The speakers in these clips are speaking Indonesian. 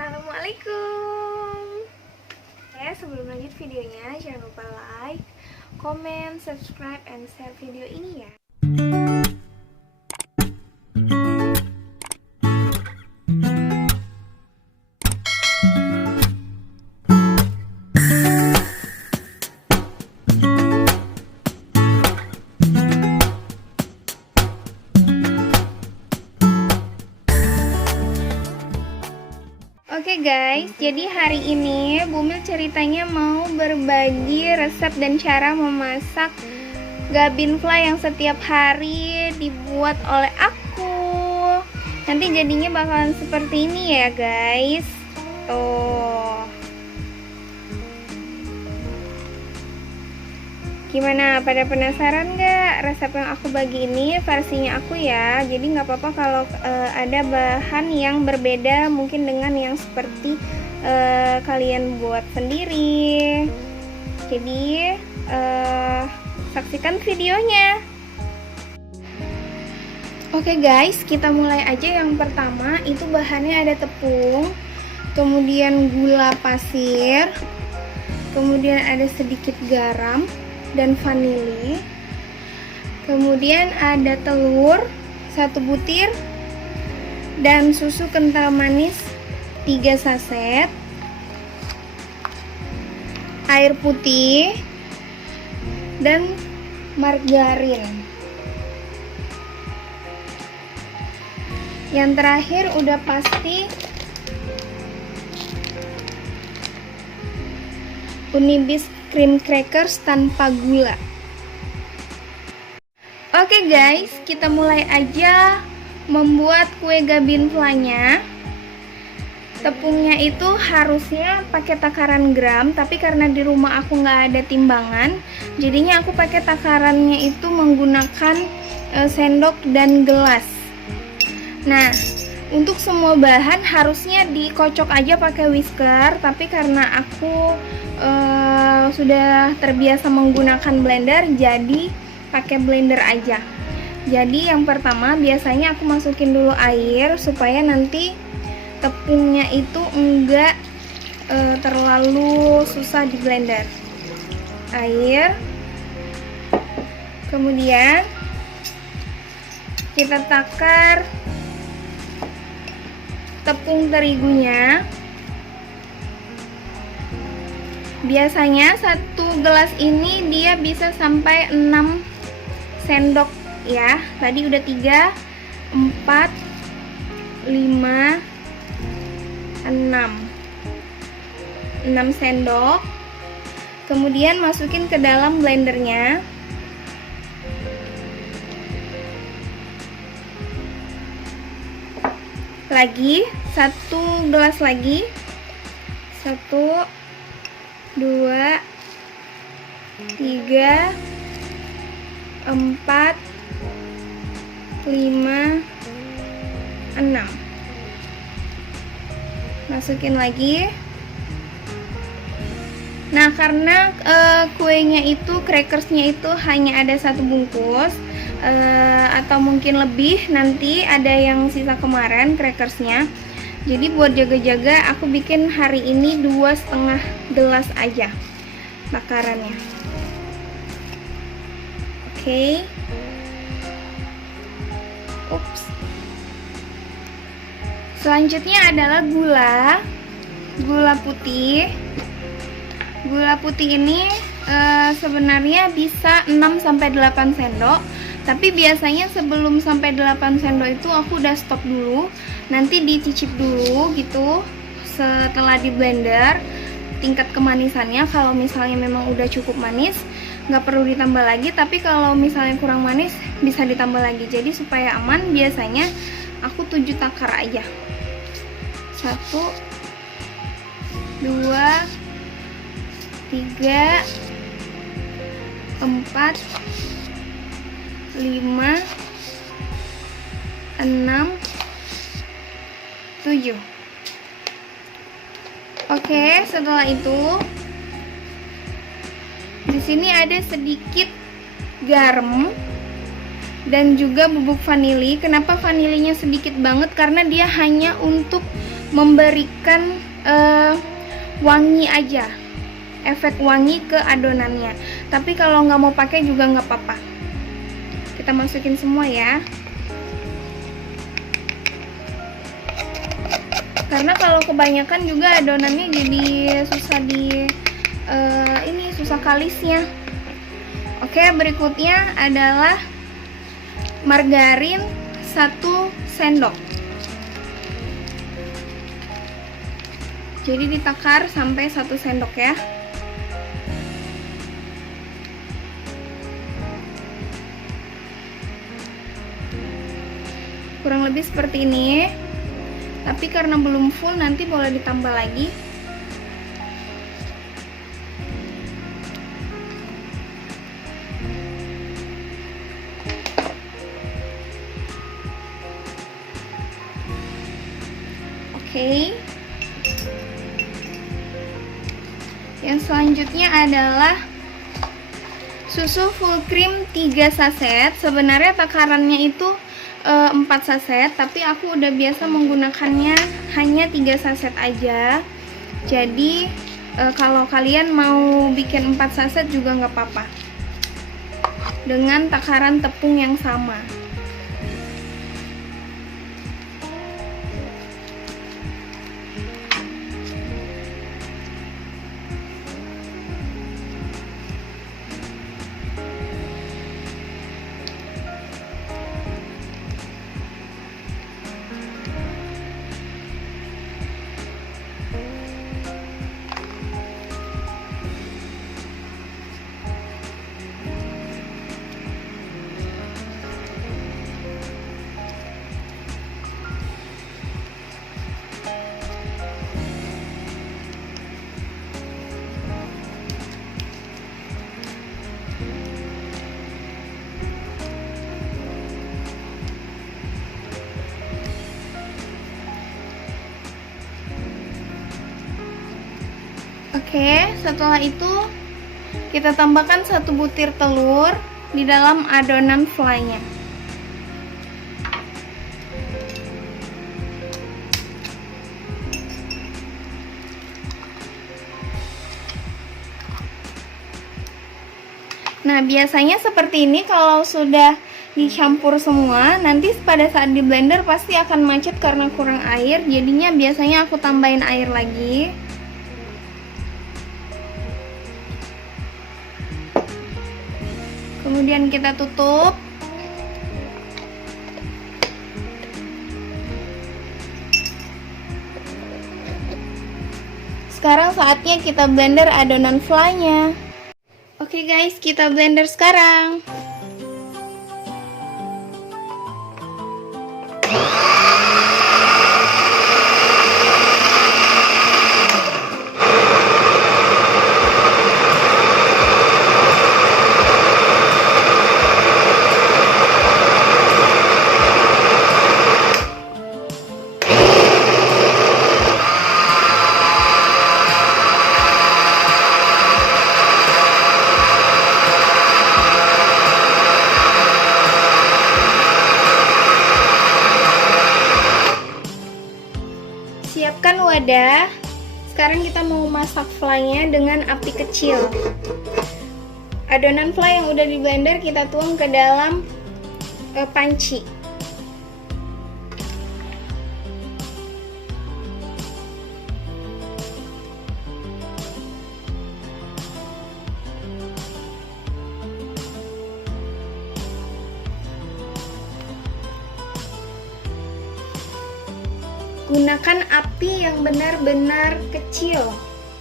Assalamualaikum. Sebelum lanjut videonya, jangan lupa like, comment, subscribe, and share video ini ya. Oke guys, jadi hari ini Bumil ceritanya mau berbagi resep dan cara memasak gabinfla yang setiap hari dibuat oleh aku. Nanti jadinya bakalan seperti ini ya guys. Tuh. Gimana, pada penasaran gak resep yang aku bagi ini? Versinya aku ya, jadi nggak apa-apa kalau ada bahan yang berbeda mungkin dengan yang seperti kalian buat sendiri. Jadi saksikan videonya. Oke guys, kita mulai aja. Yang pertama itu bahannya ada tepung, kemudian gula pasir, kemudian ada sedikit garam dan vanili, kemudian ada telur 1 butir dan susu kental manis 3 saset, air putih dan margarin. Yang terakhir udah pasti Unibis cream crackers tanpa gula. Oke guys, kita mulai aja membuat kue gabinflanya. Tepungnya itu harusnya pakai takaran gram, tapi karena di rumah aku nggak ada timbangan, jadinya aku pakai takarannya itu menggunakan sendok dan gelas. Nah, untuk semua bahan harusnya dikocok aja pakai whisker, tapi karena aku sudah terbiasa menggunakan blender, jadi pakai blender aja. Jadi yang pertama biasanya aku masukin dulu air supaya nanti tepungnya itu enggak terlalu susah di blender. Air, kemudian kita takar tepung terigunya. Biasanya 1 gelas ini dia bisa sampai 6 sendok ya. Tadi udah 3, 4, 5, 6 sendok. Kemudian masukin ke dalam blendernya. Lagi 1 gelas lagi. 1, 2, 3, 4, 5, 6. Masukin lagi. Nah, karena kuenya itu, crackersnya itu hanya ada 1 bungkus, atau mungkin lebih, nanti ada yang sisa kemarin crackersnya. Jadi buat jaga-jaga aku bikin hari ini 2,5 gelas aja takarannya. Oke. Ups. Selanjutnya adalah gula putih. Gula putih ini sebenarnya bisa 6-8 sendok. Tapi biasanya sebelum sampai 8 sendok itu aku udah stop dulu. Nanti dicicip dulu gitu setelah di blender tingkat kemanisannya. Kalau misalnya memang udah cukup manis, nggak perlu ditambah lagi. Tapi kalau misalnya kurang manis, bisa ditambah lagi. Jadi supaya aman, biasanya aku 7 takar aja. 1, 2, 3, 4, 5, 6, 7. Oke, setelah itu di sini ada sedikit garam dan juga bubuk vanili. Kenapa vanilinya sedikit banget? Karena dia hanya untuk memberikan wangi aja, efek wangi ke adonannya. Tapi kalau nggak mau pakai juga nggak apa-apa. Kita masukin semua ya. Karena kalau kebanyakan juga adonannya jadi susah susah kalisnya. Oke, berikutnya adalah margarin 1 sendok. Jadi ditakar sampai 1 sendok ya. Kurang lebih seperti ini. Tapi karena belum full, nanti boleh ditambah lagi. Oke. Yang selanjutnya adalah susu full cream 3 saset. Sebenarnya takarannya itu 4 saset, tapi aku udah biasa menggunakannya hanya 3 saset aja. Jadi kalau kalian mau bikin 4 saset juga nggak apa-apa, dengan takaran tepung yang sama. Oke, setelah itu kita tambahkan 1 butir telur di dalam adonan fly-nya. Nah, biasanya seperti ini kalau sudah dicampur semua, nanti pada saat di blender pasti akan macet karena kurang air. Jadinya biasanya aku tambahin air lagi. Kemudian kita tutup. Sekarang saatnya kita blender adonan fly-nya. Oke guys, kita blender sekarang. Siapkan wadah. Sekarang kita mau masak fly-nya dengan api kecil. Adonan fly yang udah di blender kita tuang ke dalam panci. Gunakan api yang benar-benar kecil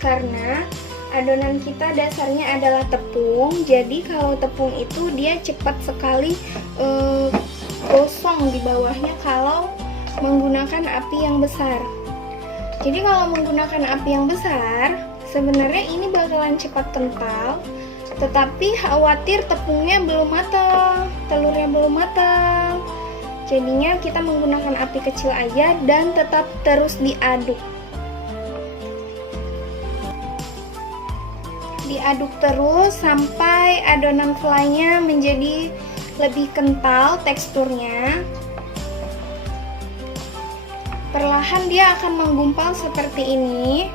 karena adonan kita dasarnya adalah tepung. Jadi kalau tepung itu dia cepat sekali gosong di bawahnya kalau menggunakan api yang besar. Jadi kalau menggunakan api yang besar, sebenarnya ini bakalan cepat kental, tetapi khawatir tepungnya belum matang, telurnya belum matang. Jadinya kita menggunakan api kecil aja dan tetap terus diaduk. Diaduk terus sampai adonan fly-nya menjadi lebih kental teksturnya. perlahan dia akan menggumpal seperti ini.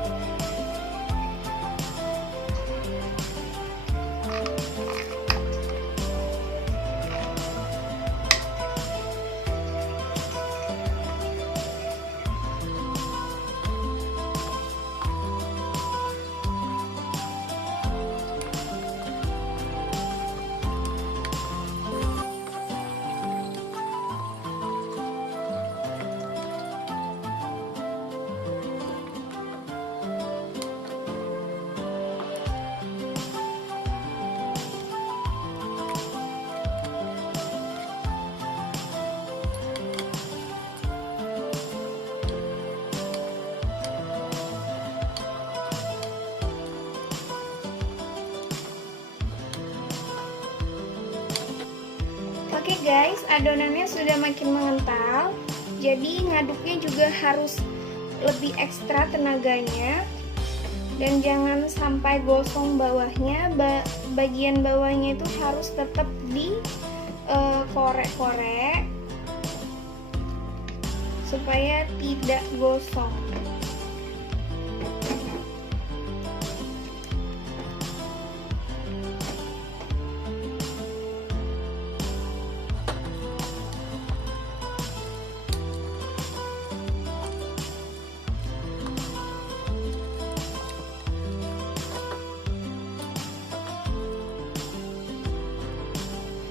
Oke guys, adonannya sudah makin mengental, jadi ngaduknya juga harus lebih ekstra tenaganya, dan jangan sampai gosong bawahnya. Bagian bawahnya itu harus tetap di korek-korek supaya tidak gosong.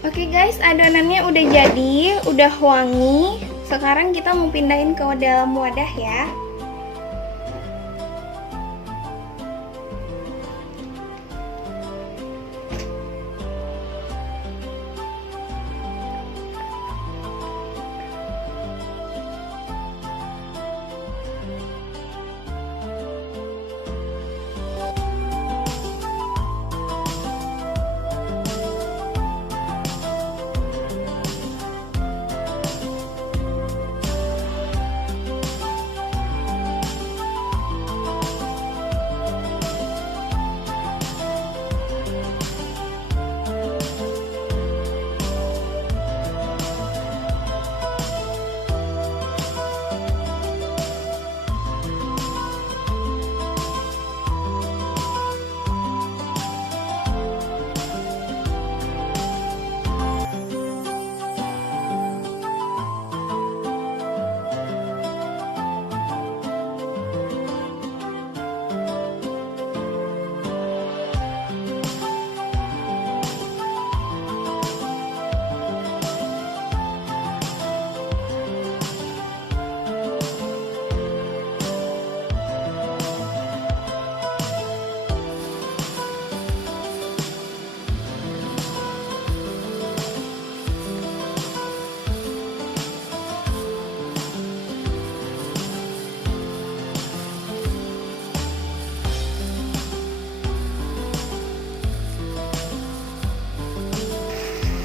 Oke guys, adonannya udah jadi, udah wangi. Sekarang kita mau pindahin ke dalam wadah ya.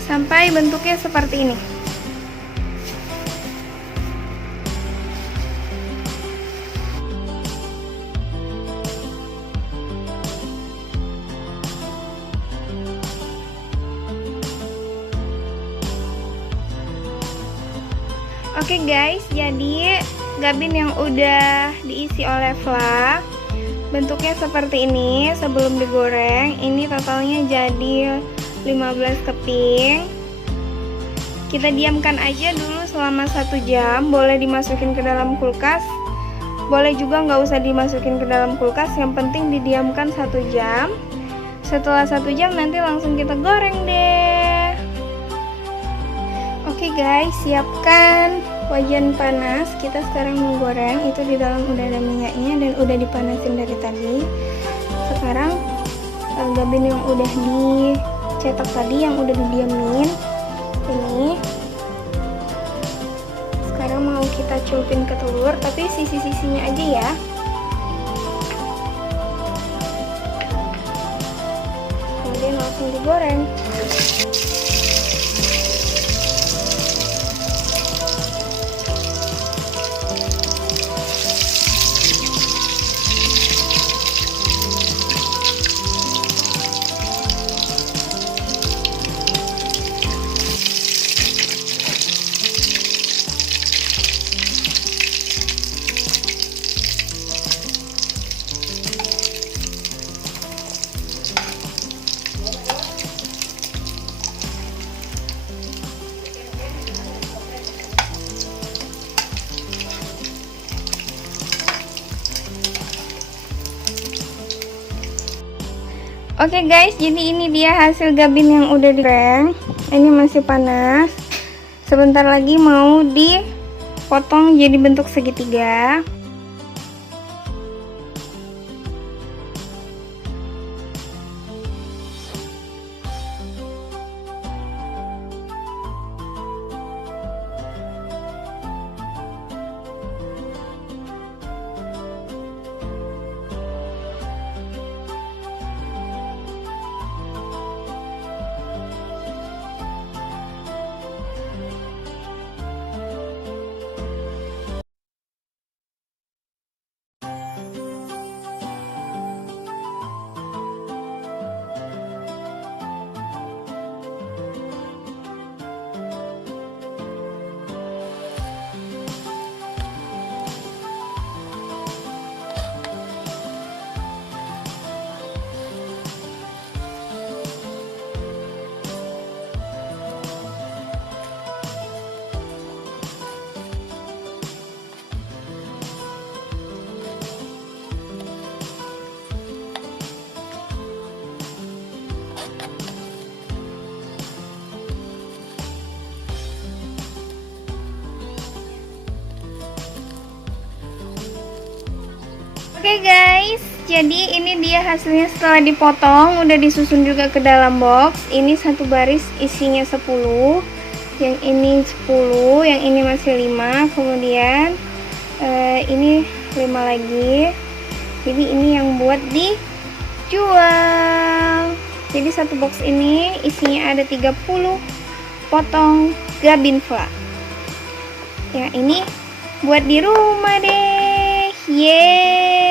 Sampai bentuknya seperti ini. Oke guys, jadi gabin yang udah diisi oleh vla bentuknya seperti ini sebelum digoreng. Ini totalnya jadi 15 keping. Kita diamkan aja dulu selama 1 jam. Boleh dimasukin ke dalam kulkas, boleh juga nggak usah dimasukin ke dalam kulkas, yang penting didiamkan 1 jam. Setelah 1 jam nanti langsung kita goreng deh. Oke guys, siapkan wajan panas. Kita sekarang menggoreng. Itu di dalam udah ada minyaknya dan udah dipanasin dari tadi. Sekarang gabin yang udah dicetak tadi, yang udah didiamin ini, sekarang mau kita celupin ke telur, tapi sisi-sisinya aja ya. Kemudian langsung digoreng. Oke guys, jadi ini dia hasil gabin yang udah digoreng. Ini masih panas. Sebentar lagi mau dipotong jadi bentuk segitiga. Oke guys, jadi ini dia hasilnya setelah dipotong, udah disusun juga ke dalam box. Ini satu baris isinya 10, yang ini 10, yang ini masih 5, kemudian ini 5 lagi. Jadi ini yang buat dijual. Jadi satu box ini isinya ada 30 potong Gabinfla. Ya, ini buat di rumah deh. Yeay.